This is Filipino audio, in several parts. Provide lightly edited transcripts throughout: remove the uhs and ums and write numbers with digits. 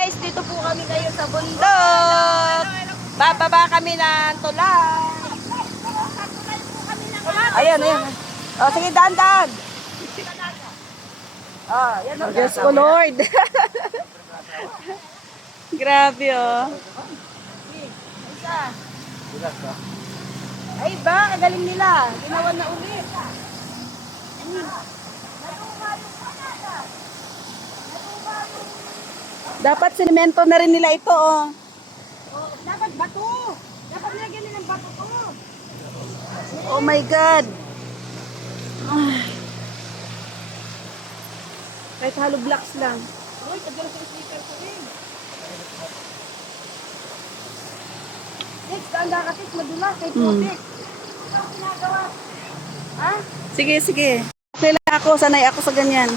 Guys, dito po kami ngayon sa bundok. Bababa kami ng tulay. Ayan, ayan. O, sige, daan. Oh, yan o. Diyos ko, Lord. Grabe, oh. Ay ba, kagaling nila. Ginawa na ulit. Dapat sinemento na rin nila ito, oh. Dapat bato. Dapat nilagyan nila ng bato to. Oh my God. Ay. Kahit hollow blocks lang. Uy, tagal sa speaker ko rin. Next, daan kasi madulas. Kay Putik. Ito ang ginagawa. Ha? Sige, sige. Okay lang ako. Sanay ako sa ganyan.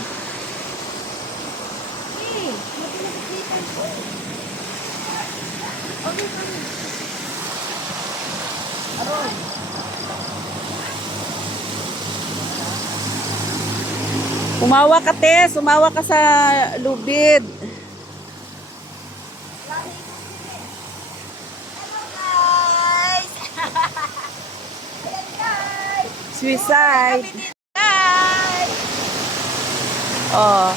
Umawa ka, Tess. Umawa ka sa lubid. Hello, guys! Suicide. Oh.